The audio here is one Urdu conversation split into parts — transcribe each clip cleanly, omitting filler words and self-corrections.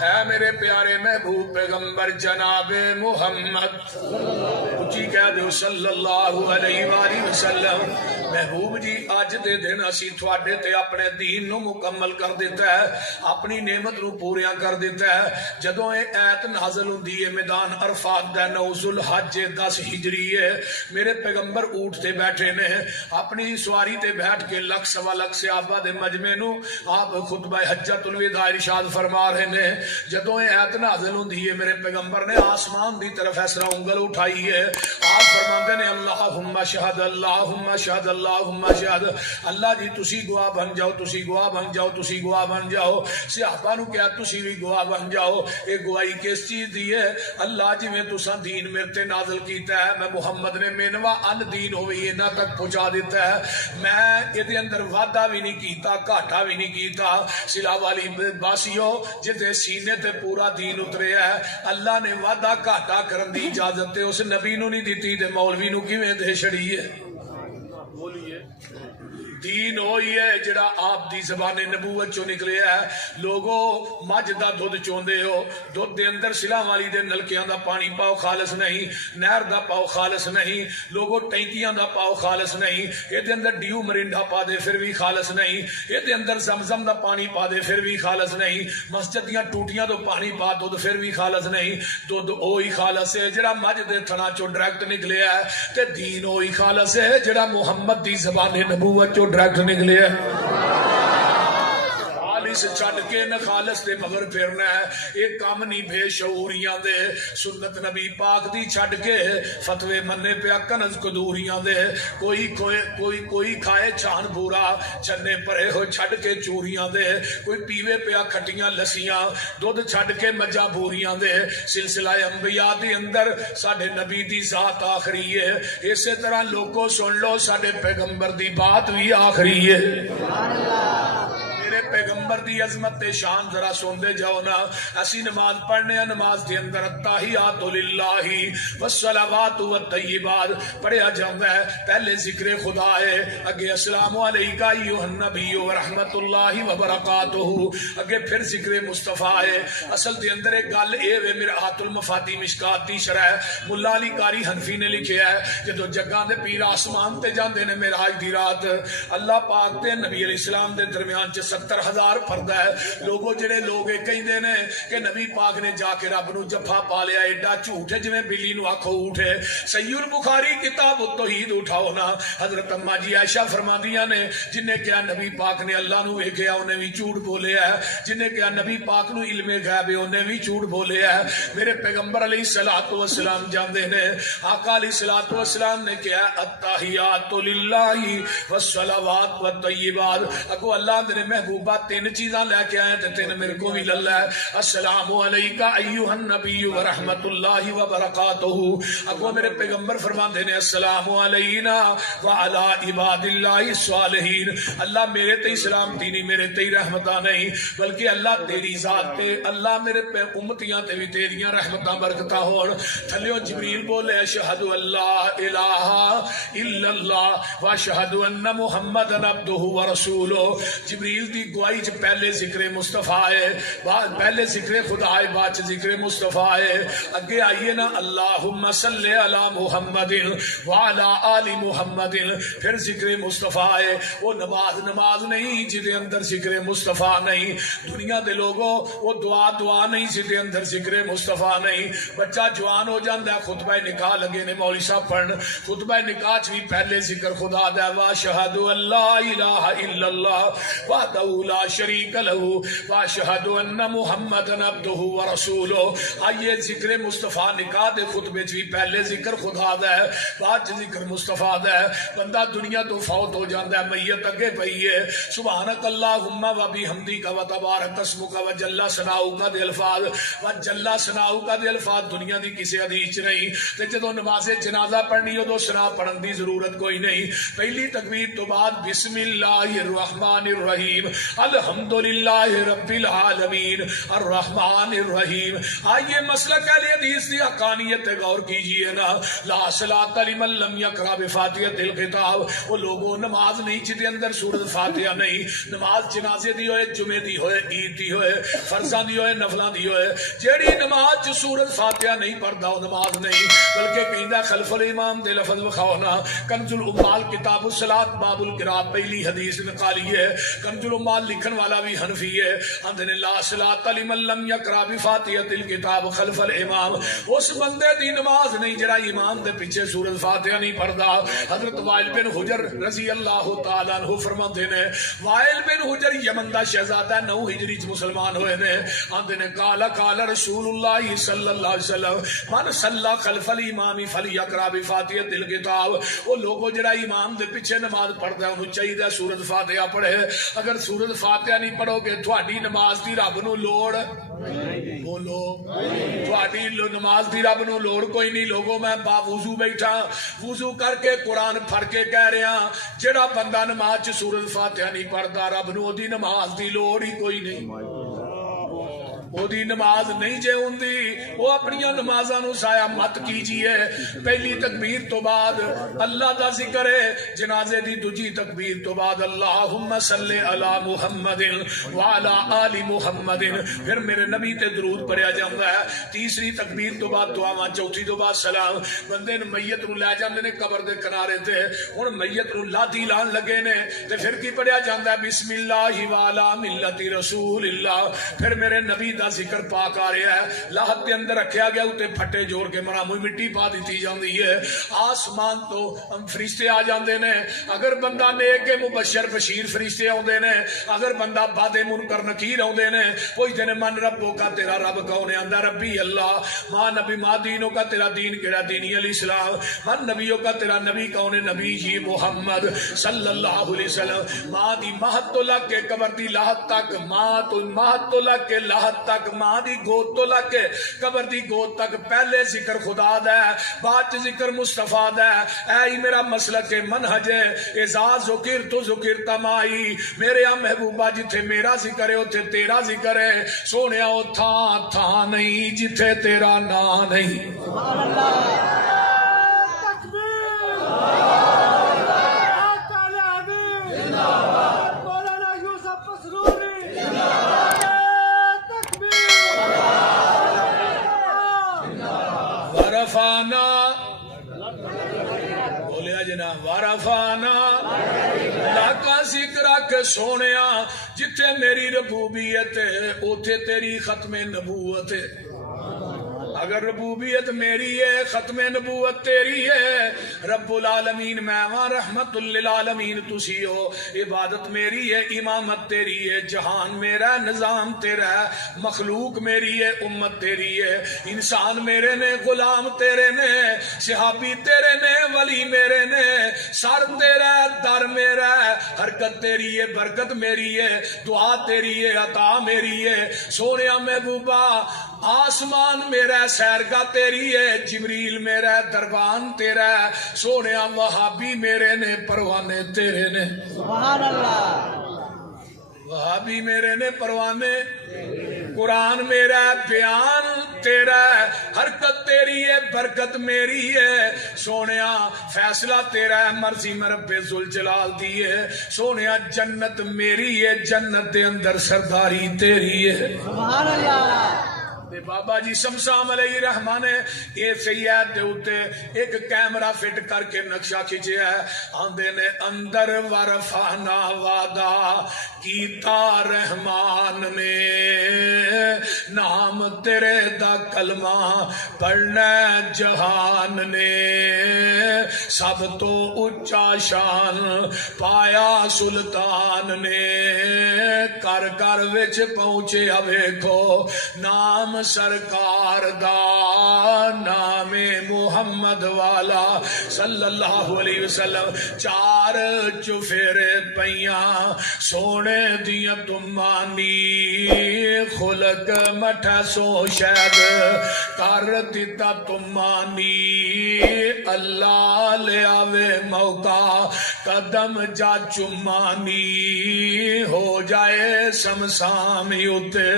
اے میرے پیارے محبوب پیغمبر جناب محمد اچھی کہہ دو صلی اللہ علیہ وآلہ وسلم محبوب جی اج دے دن اسی تھوڑے تے اپنے دین نو مکمل کر دیتا ہے اپنی نعمت نو پوریاں کر دیتا ہے جدوں اے ایت نازل ہوندی ہے میدان عرفات دا 9 ذوالحج 10 ہجری ہے میرے پیغمبر اونٹ تے بیٹھے نے اپنی سواری تے بیٹھ کے لکھ سوا لکھ صحابہ دے مجمع نو آپ خطبہ حجۃ الوداع ارشاد فرما رہے نے جدوں اے ایت نازل ہوندی ہے میرے پیغمبر نے آسمان دی طرف اس طرح انگل اٹھائی ہے آپ فرماندے نے اللہم شہد اللہم شہد اللہم شہد اللہ جی تسی گواہ بن جاؤ تسی گواہ بن جاؤ تسی گواہ بن جاؤ صحابہ نو کہا تسی بھی گواہ بن جاؤ اے گواہی کس چیز دی ہے اللہ جی میں تساں دین میرے تے نازل کیتا ہے میں محمد نے مینوا ان دین ہوئی انہاں تک پہنچا دیتا ہے میں ادے اندر وعدہ بھی نہیں کیتا گھاٹا بھی نہیں کیتا سلا والی باسیو جتے سینے تے پورا دین اترے ہے اللہ نے وعدہ گھاٹا کرن دی اجازت تے اس نبی نو نہیں دیتی تے مولوی نو کیویں دے چھڑی ہے بولیے دین ہوئی ہے جڑا آپ دی زبان نبوت چو نکلے ہے لوگو مجھ دا دودھ چوندے ہو دودھ دے اندر سلا والی دے نلکیاں دا پانی پاؤ خالص نہیں نہر دا پاؤ خالص نہیں لوگو ٹینکیاں دا پاؤ خالص نہیں یہ دے اندر ڈیو مرنڈا پا دے پھر بھی خالص نہیں یہ دے اندر زمزم دا پانی پا دے پھر بھی خالص نہیں مسجد دیاں ٹوٹیاں تو پانی پا دودھ پھر بھی خالص نہیں دودھ اوہی خالص ہے جڑا مجھ دے تھنا چو ڈائریکٹ نکلے ہے تے دین اوہی خالص ہے جڑا محمد دی زبان نبوت چو ڈائریکٹ نکلے خالص چھڑ کے نہ خالص دے مگر پھرنا ہے ایک کام نہیں بے شعوریاں دے سنت نبی پاک دی چھڑ کے فتوے مننے پیا کنز قدوریاں دے کوئی کھائے چھان بورا چھنے پرے ہو چھڑ کے چوریاں دے کوئی پیوے پیا کھٹیاں لسیاں دودھ چھڑ کے مجا بوریاں دے سلسلہ انبیاء دی اندر ساڑھے نبی دی ذات آخری ہے اسی طرح لوگوں سن لو ساڑھے پیغمبر دی بات بھی آخری ہے میرے پیغمبر دی عظمت شان ذرا سوندے جاؤ نا اسی نماز پڑھنے ہیں نماز دے اندر التحیات للہ والصلوات والطیبات پڑھیا جاندہ ہے پہلے ذکر خدا ہے اگے السلام علیکہ ایوہ النبی ورحمت اللہ وبرکاتہ اگے پھر ذکر مصطفیٰ ہے اصل دے اندر ایک گل اے وے مرآت المفاتی مشکات دی شرح ملا علی قاری حنفی نے لکھے ہے جدو جگہ دے پیر آسمان تے جاندے نے معراج دی رات اللہ پاک تے نبی علیہ السلام دے درمیان 70,000 فرد ہے لوگوں جڑے لوگ کہیں دے نے کہ نبی پاک نے جا کے رب نو جفا پا لیا ایڈا جھوٹ ہے جویں بلی نو آنکھوں اٹھے صحیح البخاری کتاب التوحید اٹھاؤ نا حضرت اما جی عائشہ فرماندیاں نے جن نے کہا نبی پاک نے اللہ نو ویکھیا انہیں بھی جھوٹ بولے ہے جن نے کہا نبی پاک نو علم غیب انہیں بھی جھوٹ بولے ہے میرے پیغمبر علیہ الصلوۃ والسلام جاندے نے آقا علیہ الصلوۃ والسلام نے کہا التحیات للہ والصلوات والطیبات اگو اللہ میرے محبوبہ تین چیزاں لے کے آئے تین میرے کو بھی للہ ہے السلام علیکہ ایوہ النبی ورحمت اللہ وبرکاتہ اگو میرے پیغمبر فرماندے نے السلام علینا وعلا عباد اللہ الصالحین اللہ میرے تے سلام دینی میرے تے رحمتہ نہیں بلکہ اللہ تیری ذات تے اللہ میرے پہ امتیاں تے بھی تیریاں رحمتہ برکتہ ہون تھلیو جبریل بولے اشہد اللہ الہ الا اللہ واشہد ان محمد عبدہ ورسولہ جبریل دی گواہی چ پہلے ذکر مصطفیٰ ہے بعد پہلے ذکر خدا ہے بعد ذکر مصطفیٰ ہے اگے آئیے نا اللہم صلی علی محمد وعلا آل محمد پھر ذکر مصطفیٰ ہے وہ نماز نہیں جدے اندر ذکر مصطفیٰ نہیں دنیا دے لوگوں وہ دعا نہیں جدے اندر ذکر مصطفیٰ نہیں بچہ جوان ہو جاندہ ہے خطبہ نکاح لگے نے مولوی صاحب پڑھن خطبہ نکاح چ بھی پہلے ذکر خدا دے واشہد اللہ الہ الا اللہ وحدہ لا شریک لہ واشہد ان محمد عبدہ ورسولہ آئیے ذکر مصطفیٰ نکاح دے خطبے چ بھی پہلے ذکر خدا دے بعد ذکر مصطفیٰ دے بندہ دنیا تو فوت ہو جاندہ ہے میت اگے پئی ہے سبحانک اللہم و بحمدک و تبارک اسمک و جل ثناؤک دے الفاظ و جل ثناؤک دے الفاظ دنیا دی کسی حدیث نہیں تے جدوں نماز جنازہ پڑھنی ہو تو ثنا پڑھن دی ضرورت کوئی نہیں پہلی تکبیر تو بعد بسم اللہ الرحمن الرحیم الحمدللہ رب العالمین الرحمن الرحیم. آئیے مسلک اہل حدیث کی حقانیت غور کیجئے نا. لا صلاۃ لمن لم یقرأ بفاتحۃ الکتاب. وہ لوگوں نماز نہیں جدے اندر سورۃ فاتحہ نہیں. نماز جنازے دی ہوئے، جمعے دی ہوئے، عید دی ہوئے، فرضاں دی ہوئے، نفلاں دی ہوئے، جیڑی نماز چ سورۃ فاتحہ نہیں پڑھدا وہ نماز نہیں. بلکہ کہندا خلف الامام دے لفظ وکھاؤ نا. کنز الامال کتاب الصلاۃ باب القراءۃ پہلی حدیث نکالی ہے. کنز الامال لکھن والا بھی حنفی ہے. اندر لا صلاۃ لمن لم یقرأ بفاتحۃ الکتاب خلف الامام. اس بندے دی نماز نہیں جڑا امام دے پیچھے سورۃ فاتحہ نہیں پڑھدا. حضرت وائل بن حجر رضی اللہ تعالی عنہ فرماتے نے، وائل بن حجر یمن دا شہزادہ 9 ہجری چ مسلمان ہوئے نے. آندے نے قال قال رسول اللہ صلی اللہ علیہ وسلم من صلی خلف الامام فلیقرأ بفاتحۃ الکتاب. وہ لوگوں جڑا امام دے پیچھے نماز پڑھدا ہے انہوں چاہیے سورۃ فاتحہ پڑھے. اگر سورۃ فاتحہ نہیں پڑھو گے تہاڈی نماز دی رب نو لوڑ بولو تہاڈی نماز دی رب نو لوڑ کوئی نہیں. لوگوں میں با وضو بیٹھا، وضو کر کے قرآن پڑھ کے کہہ رہا جڑا بندہ نماز چ سورۃ فاتحہ نہیں پڑھدا رب نو دی نماز دی لوڑ ہی کوئی نہیں. وہ دی نماز نہیں جے ہوندی. وہ اپنی نمازاں نو ضائع مت کیجیے. پہلی تکبیر تو بعد اللہ دا ذکر ہے. جنازے دی دوجی تکبیر تو بعد اللہم صلی علی محمد وعلی آل محمد، پھر میرے نبی تے درود پڑھیا جاندا ہے. تیسری تکبیر تو بعد دعاواں، چوتھی تو بعد سلام. بندے نو میت نو لے جاندے نے قبر دے کنارے تے. ہن میت نو لادی لان لگے نے تے پھر کی پڑھیا جاندا ہے بسم اللہ وعلی ملت رسول اللہ. پھر میرے نبی دا ذکر پاک آ رہا ہے. لاہت کے اندر رکھیا گیا اتے پھٹے جوڑ کے مراموئی مٹی پا دیتی جاندی ہے. آسمان تو فرشتے آ جاندے نے. اگر بندہ نیک ہے مبشر بشیر فرشتے آندے نے. اگر بندہ بد منکر نکیر آندے نے. پوچھتے نے من ربو کا تیرا رب کون ہے؟ آندا ربی اللہ. ماں نبی ماں دینوں کا تیرا دین کیڑا؟ دینی الاسلام. من نبیوں کا تیرا نبی کون ہے؟ نبی جی محمد صلی اللہ علیہ وسلم. ماں دی مہت تو لگ کے قبر دی لاہت تک، ماں تو مہت تو لگ کے لاہت تک، ماں دی گود تو لگ کے قبر دی گود تک پہلے ذکر خدا دا ہے، بعد ذکر مصطفیٰ دا ہے. اے میرا مسلک منہج ہے. اذا ذکر تو ذکر تمائی. میرے محبوبہ جتھے میرا ذکر ہے اتھے تیرا ذکر ہے. سونیا او تھاں تھاں نہیں جتھے تیرا نام نہیں. سبحان اللہ. ورفانا بولیا جناب ورفانا لاکا ذکر کے سونیا جتھے میری ربوبیت ہے اوتھے تیری ختم نبوت ہے. اگر ربوبیت میری ہے ختم نبوت تیری ہے. رب العالمین میں وہاں رحمت للعالمین تسی ہو. عبادت میری ہے، امامت تیری ہے، جہان میرا نظام تیرا ہے، مخلوق میری ہے، امت تیری ہے، انسان میرے نے، غلام تیرے نے، صحابی تیرے نے، ولی میرے نے، سر تیرا ہے، در میرا ہے، حرکت تیری ہے، برکت میری ہے، دعا تیری ہے، عطا میری ہے. سونیا محبوبہ آسمان میرا سیرگاہ تیری ہے، جبریل میرا دربان تیرا ہے. سونیا وہابی میرے نے، پروانے تیرے نے. سبحان اللہ. وہابی میرے نے، پروانے. قرآن میرا بیان تیرا ہے، حرکت تیری ہے، برکت میری ہے. سونیا فیصلہ تیرا ہے، مرضی میں رب ذوالجلال دی ہے. سونیا جنت میری ہے، جنت دے اندر سرداری تیری ہے. سبحان اللہ. بابا جی شمشام علیہ رحمان نے یہ سید دے اوتے ایک کیمرہ فٹ کر کے نقشہ کھینچیا ہے. آندے نے اندر ورفانا وعدہ کیتا رحمان نے، نام تیرے دا کلمہ پڑھنا جہان نے، سب تو اچا شان پایا سلطان نے، کر کر وچ پہنچے ویکھو نام سرکار دا، نام محمد والا صلی اللہ علیہ وسلم. 4 یار چفیرے پیاں سونے دیاں تمانی خلق مٹھا سو شاید کر دیتا تمانی اللہ لے آوے موقع قدم جا چمانی ہو جائے سمسامی اتے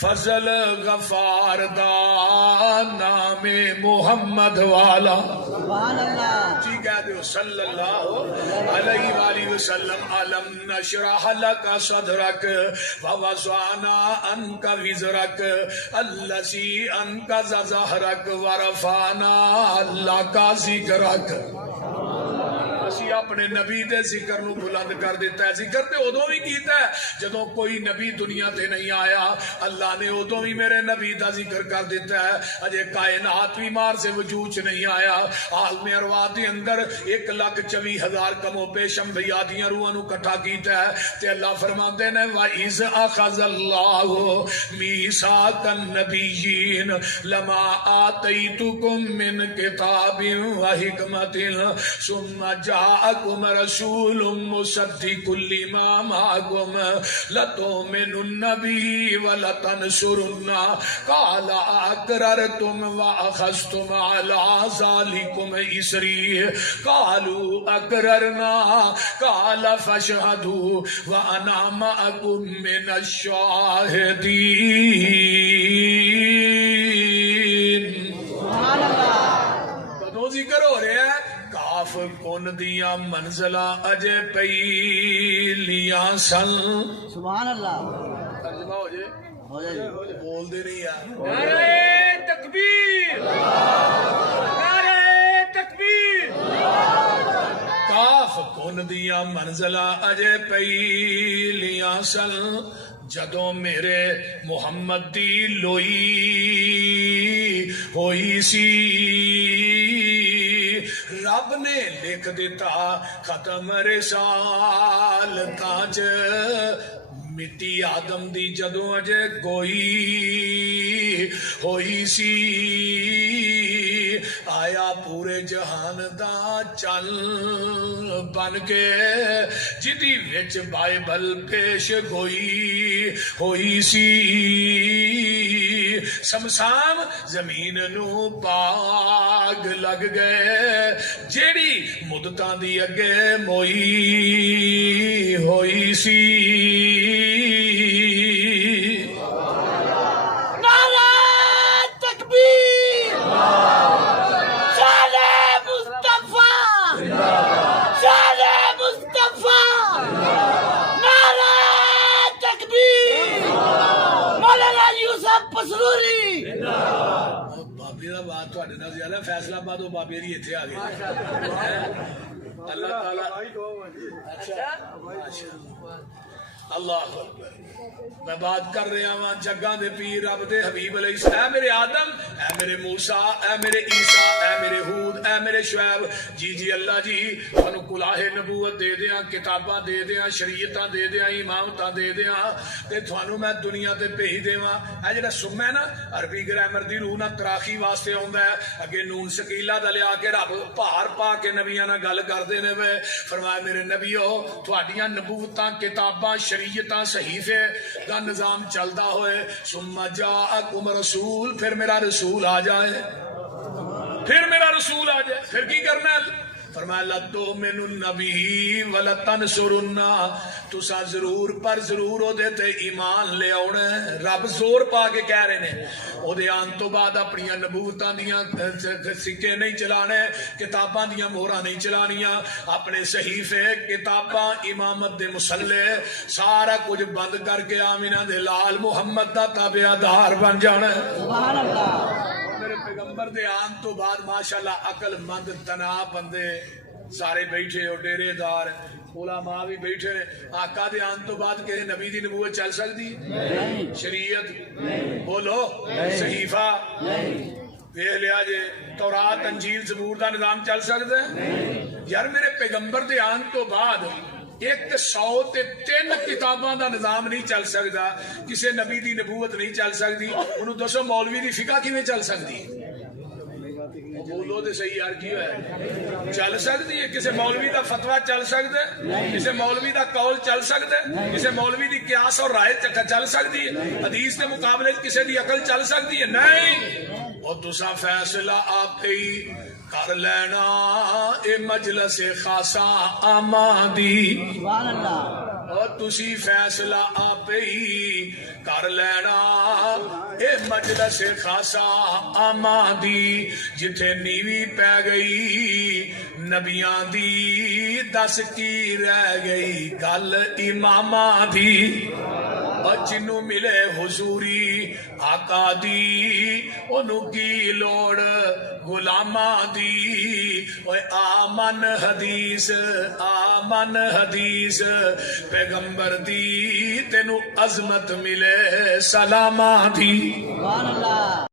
فضل غفار دا نام محمد والا سبحان اللہ جی کہہ دیو صلی اللہ علیہ وآلہ وسلم علم نشرح لک صدرک ووضعنا انک وزرک الذی انقض ظہرک ورفعنا لک ذکرک اسی اپنے نبی دے ذکر نو بلند کر دیتا ہے. ذکر تے ادوں بھی کیتا ہے جدوں کوئی نبی دنیا تے نہیں آیا. اللہ نے ادوں بھی میرے نبی دا ذکر کر دیتا ہے. اجے کائنات بھی مار سے وجود چ نہیں آیا. عالم ارواح دے اندر 1,24,000 کم و بیش انبیاء دیاں روحاں نو کٹھا کیتا ہے تے اللہ فرماندے نے وَإِذْ أَخَذَ اللَّهُ مِيثَاقَ النَّبِيِّينَ لَمَا آتَيْتُكُم مِّن كِتَابٍ وَحِكْمَةٍ ثُمَّ جاءكم رسول مصدق لما معكم لتؤمنن به ولتنصرن قال أقررتم وأخذتم على ذلكم إصري قالوا أقررنا قال فاشهدوا وأنا معكم من الشاهدين. سبحان اللہ کدوں ذکر ہو رہا ہے؟ کاف کن دیاں منزلہ اجے پہلیاں سن. سبحان اللہ ترجمہ ہو جائے ہو جائے بول دے نہیں یار. نعرہ تکبیر نعرہ تکبیر. کاف کن دیاں منزلہ اجے پہلیاں سن جدوں میرے محمد دی لوئی ہوئی سی رب نے لکھ دیتا ختم رسالتاں چ مٹی آدم دی جدوں اجے گوئی ہوئی سی آیا پورے جہان دا چل بن کے جدی وچ بائبل پیش گوئی ہوئی سی سمسام زمین نو پاگ لگ گئے جیڑی مدتاں دی اگے موئی ہوئی سی. بابے دا بات تھوڑے نال زیادہ فیصلہ آباد وہ بابے دی ایتھے آ گئے. اللہ تعالی اللہ اکبر. میں بات کر رہا ہاں جگاں دے پیر رب دے حبیب علیہ السلام. اے میرے آدم اے میرے موسیٰ اے میرے عیسیٰ اے میرے ہود اے میرے شعیب جی جی اللہ جی تھانو کلاہ نبوت دے دیاں کتاباں دے دیاں شریعتاں دے دیاں امامتاں دے دیاں تے تھانو میں دنیا تے بھیج دیواں. اے جڑا سمہ ہے نا عربی گرامر دی روح نہ تراخی واسطے ہوندا ہے اگے نون سکیلا دا لیا کے رب پار پا کے نبیاں نال گل کردے نے. وے فرمایا میرے نبیو تہاڈیاں نبوتاں کتاباں شریعتاں صحیفے دا نظام چلدا ہوئے ثم جاءکم رسول پھر میرا رسول آ جائے پھر کی کرنا ہے؟ فرمایا لَتُؤْمِنُنَّ بِهِ وَلَتَنْصُرُنَّ تُساں ضرور پر ضرور او دے تے ایمان لے آونا ہے. رب زور پا کے کہہ رہے نے او دے آن تو بعد اپنی نبوتاں دیاں سکے نہیں چلانے کتاباں دیاں مہراں نہیں چلانیاں اپنے صحیفے کتاباں امامت دے مسلح سارا کچھ بند کر کے آمینہ دے لال محمد دا تابعدار بن جانا ہے. سبحان اللہ. میرے پیغمبر دے آن تو بعد ماشاءاللہ عقل مند تنا بندے سارے بیٹھے اور ڈیرے دار علماء بھی بیٹھے. آقا دے آن تو بعد کہ نبی دی نبوت چل سکتی شریعت بولو صحیفہ ویکھ لیا جے تورات انجیل زبور دا نظام چل سکتا ہے یار. میرے پیغمبر دے آن تو بعد 103 کتاباں دا نظام نہیں چل سکتا. کسی نبی دی نبوت نہیں چل سکتی. انہوں دسو مولوی دی فقہ کیویں چل سکتی؟ بولو تو صحیح یار کی ہے چل سکتی ہے کسی مولوی دا فتوا چل سکتا ہے کسی مولوی دا قول چل سکتا ہے کسی مولوی دی قیاس اور رائے چل سکتی ہے حدیث کے مقابلے کسی دی عقل چل سکتی ہے نہیں اور تسا فیصلہ آپ ہی کر لینا اے مجلس خاصا آمادی سبحان اللہ اور تسی فیصلہ آپ ہی کر لینا اے مجلس خاصا آمادی جتھے نیوی پہ گئی نبیاں دی دس کی رہ گئی گل اماماں دی اور جنوں ملے حضوری آقا دی انہوں کی لوڑ غلاماں دی اوے آمن حدیث پیغمبر دی تینو عظمت ملے سلاماں دی سبحان اللہ